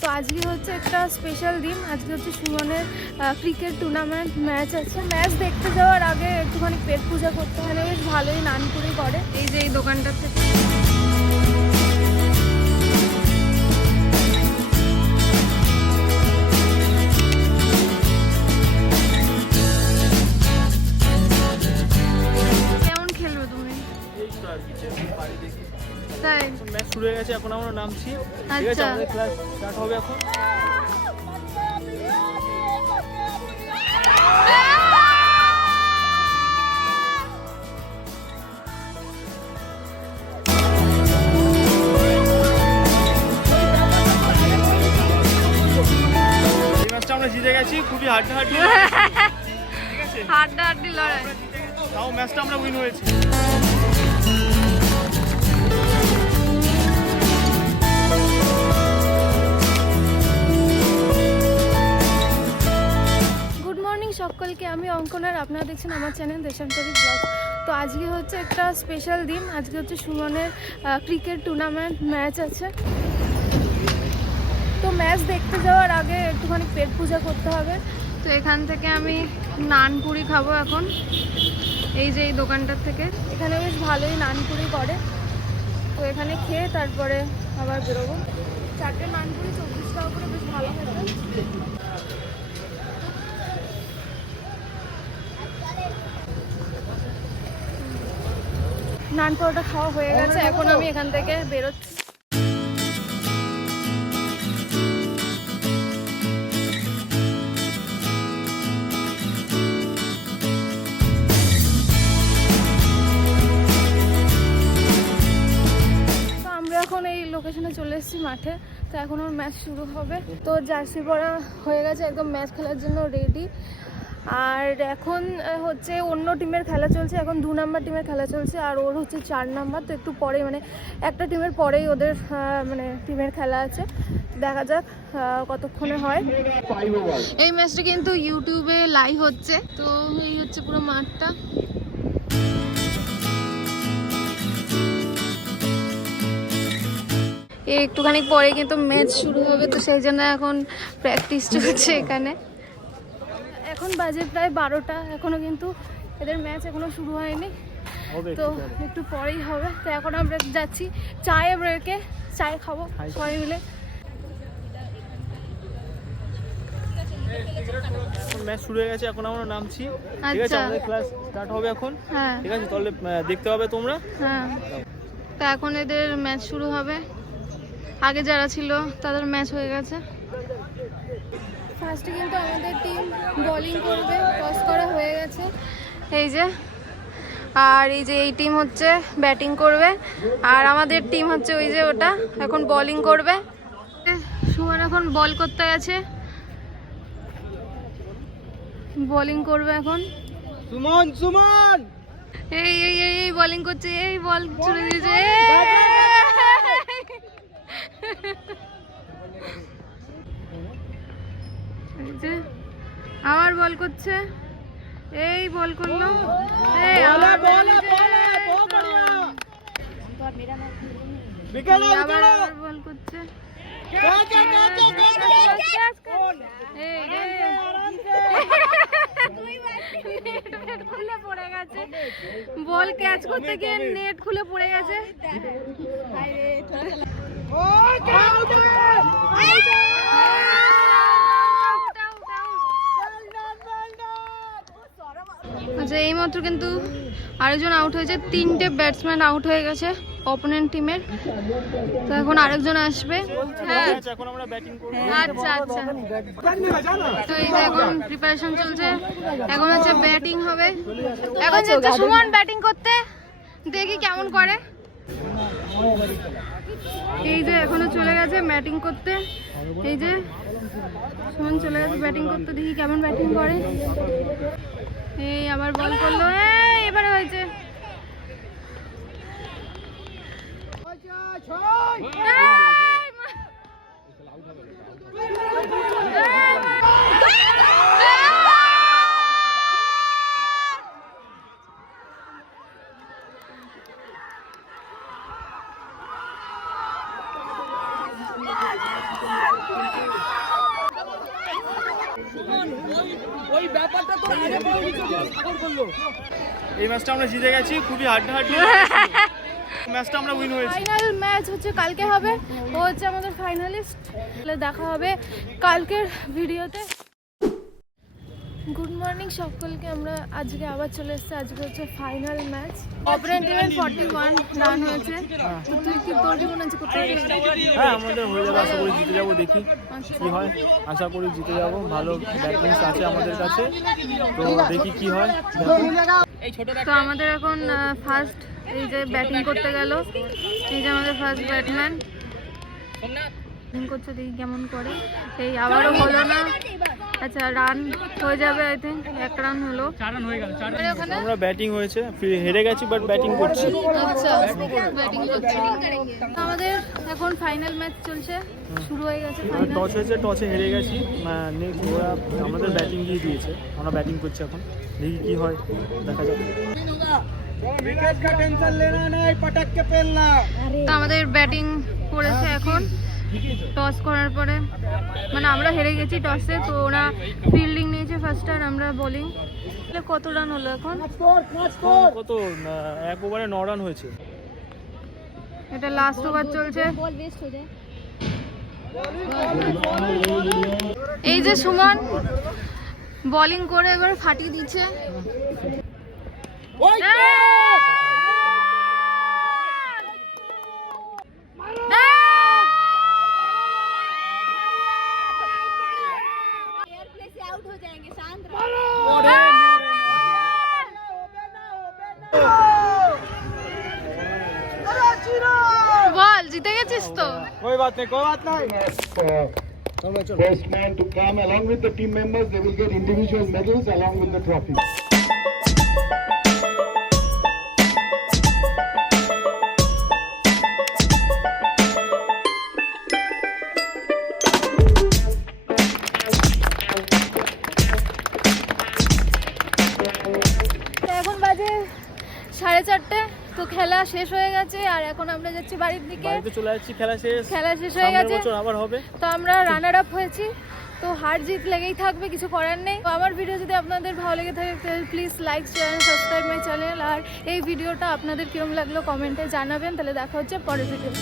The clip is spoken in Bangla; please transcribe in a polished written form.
তো আজকে হচ্ছে একটা স্পেশাল দিন। আজকে হচ্ছে সুমনের ক্রিকেট টুর্নামেন্ট ম্যাচ আছে। ম্যাচ দেখতে যাওয়ার আগে একটুখানি পেট পূজা করতে হয়, বেশ ভালোই নানপুরি করে। এই যে এই দোকানটার থেকে তাই ম্যাচ শুরু হয়ে গেছে, এখন আমরা নামছি। ঠিক আছে, আমাদের ক্লাস স্টার্ট হবে এখন। এই ম্যাচটা আমরা জিতে গেছি, খুবই হাড্ডাহাড্ডি। ঠিক আছে, হাড্ডাহাড্ডি লড়াই, তাও ম্যাচটা আমরা উইন হয়েছি। সকলকে আমি অঙ্কনার, আপনারা দেখছেন আমার চ্যানেল দেশান্তরী ব্লগ। তো আজকে হচ্ছে একটা স্পেশাল দিন। আজকে হচ্ছে সুমনের ক্রিকেট টুর্নামেন্ট ম্যাচ আছে। তো ম্যাচ দেখতে যাওয়ার আগে একটুখানি পেট পূজা করতে হবে। তো এখান থেকে আমি নানপুরি খাবো এখন, এই যে এই দোকানটার থেকে। এখানে বেশ ভালোই নানপুরি করে, তো এখানে খেয়ে তারপরে আবার বেরোবো। 4টে নানপুরি 24 টাকা করে, বেশ ভালো খেতে। নান পরোটা খাওয়া হয়ে গেছে, এখন আমি এখান থেকে বেরোচ্ছি। তো আমরা এখন এই লোকেশনে চলে এসেছি মাঠে। তো এখন ওর ম্যাচ শুরু হবে। তো জার্সি পরা হয়ে গেছে, একদম ম্যাচ খেলার জন্য রেডি। আর এখন হচ্ছে অন্য টিমের খেলা চলছে, এখন 2 নাম্বার টিমের খেলা চলছে, আর ওর হচ্ছে 4 নাম্বার। তো একটু পরেই, মানে একটা টিমের পরেই ওদের মানে টিমের খেলা আছে। দেখা যাক কতক্ষণে হয়। এই ম্যাচটা কিন্তু ইউটিউবে লাইভ হচ্ছে। তো এই হচ্ছে পুরো মাঠটা। একটুখানি পরে কিন্তু ম্যাচ শুরু হবে, তো সেই জন্য এখন প্র্যাকটিস চলছে এখানে। এখন বাজে প্রায় 12টা, এখনো কিন্তু এদের ম্যাচ এখনো শুরু হয়নি। তো একটু পরেই হবে। তো এখন আমরা যাচ্ছি চায়ে ব্রেকে, চায় খাবো সবাই মিলে। ম্যাচ শুরু হয়ে গেছে, এখন আমরা নামছি। ঠিক আছে, আমাদের ক্লাস স্টার্ট হবে এখন। ঠিক আছে, তাহলে দেখতে হবে তোমরা। হ্যাঁ, তো এখন এদের ম্যাচ শুরু হবে। আগে যারা ছিল তাদের ম্যাচ হয়ে গেছে। ফার্স্টে কিন্তু আমাদের টিম বোলিং করবে, টস করা হয়ে গেছে এই যে। আর এই যে এই টিম হচ্ছে ব্যাটিং করবে, আর আমাদের টিম হচ্ছে ওই যে ওটা এখন বোলিং করবে। সুমন এখন বল করতে গেছে, বোলিং করবে এখন। সুমন সুমন এই এই এই বোলিং করছে, এই বল ছুড়ে দিয়েছে। আবার বল করছে, এই বল করলো, এই আবার বল করছে। খুলে পড়ে গেছে, বল ক্যাচ করতে গিয়ে নেট খুলে পড়ে গেছে। আচ্ছা, এইমাত্র কিন্তু আরেকজন আউট হয়েছে, 3টে ব্যাটসম্যান আউট হয়ে গেছে অপোনেন্ট টিমের। তো এখন আরেকজন আসবে। আচ্ছা আচ্ছা, তো এই যে এখন প্রিপারেশন চলছে, এখন হচ্ছে ব্যাটিং হবে। এখন যাচ্ছে সুমন ব্যাটিং করতে, দেখি কেমন করে। এই যে এখনো চলে গেছে ব্যাটিং করতে, এই যে সুমন চলে গেছে ব্যাটিং করতে, দেখি কেমন ব্যাটিং করে। এই আবার বল করলো, এবারে হয়েছে। এই ম্যাচটা আমরা জিতে গেছি, খুবই হাড্ডাহাড্ডি ম্যাচটা আমরা উইন হয়েছি। ফাইনাল ম্যাচ হচ্ছে কালকে হবে, ও হচ্ছে আমাদের ফাইনালিস্ট। দেখা হবে কালকের ভিডিওতে। গুড মর্নিং সকলকে, আমরা আজকে আবার চলে এসেছি। আজকে হচ্ছে final match, operant event 41 run হয়েছে। তো তুই কি তোর কি মনে হচ্ছে কোথায়? হ্যাঁ আমাদের হয়ে যাবে, আশা করি জিতে যাবো, দেখি কি হয়। আশা করি জিতে যাবো, ভালো ব্যাটসম্যান আছে আমাদের কাছে, তো দেখি কি হয়। তো আমাদের এখন ফার্স্ট এই যে ব্যাটিং করতে গেল, এই যে আমাদের ফার্স্ট ব্যাটসম্যান ব্যাটিং করছে, দেখি কেমন করে। এই আবারও হলো না, আচ্ছা রান হয়ে যাবে, আই থিঙ্ক 1 রান হলো। 4 রান হয়ে গেল। আমরা ব্যাটিং হয়েছে, হেরে গেছি বাট ব্যাটিং করছি। আচ্ছা ব্যাটিং করছে। আমাদের এখন ফাইনাল ম্যাচ চলছে, শুরু হয়ে গেছে। টস হয়েছে, টসে হেরে গেছি, নেক্সট ওরা আমাদের ব্যাটিং দিয়ে দিয়েছে, আমরা ব্যাটিং করছি এখন, দেখি কি হয়, দেখা যাবে। তো আমাদের ব্যাটিং করেছে এখন, টস করার পরে মানে আমরা হেরে গেছি টসে, তো ওরা ফিল্ডিং নিয়েছে ফার্স্ট আর আমরা বোলিং। কত রান হলো এখন? কত 1 ওভারে 9 রান হয়েছে। এটা লাস্ট ওভার চলছে। এই যে সুমন বোলিং করে এবার ফাটিয়ে দিচ্ছে। বল, জিতে গেছিস তো। कोई बात नहीं, कोई बात नहीं। First man to come along with the team members, they will get individual medals along with the trophy. এখন বাজে 4:30, তো খেলা শেষ হয়ে গেছে আর এখন আমরা যাচ্ছি বাড়ির দিকে। বাড়িতে চলে যাচ্ছি, খেলা শেষ হয়ে গেছে। বছর আবার হবে। তো আমরা রানার আপ হয়েছি, তো হার জিত লেগেই থাকবে, কিছু করার নেই। তো আমার ভিডিও যদি আপনাদের ভালো লেগে থাকে তাহলে please like share subscribe my channel. আর এই ভিডিওটা আপনাদের কিরকম লাগলো কমেন্টে জানাবেন। তাহলে দেখা হচ্ছে পরের ভিডিও।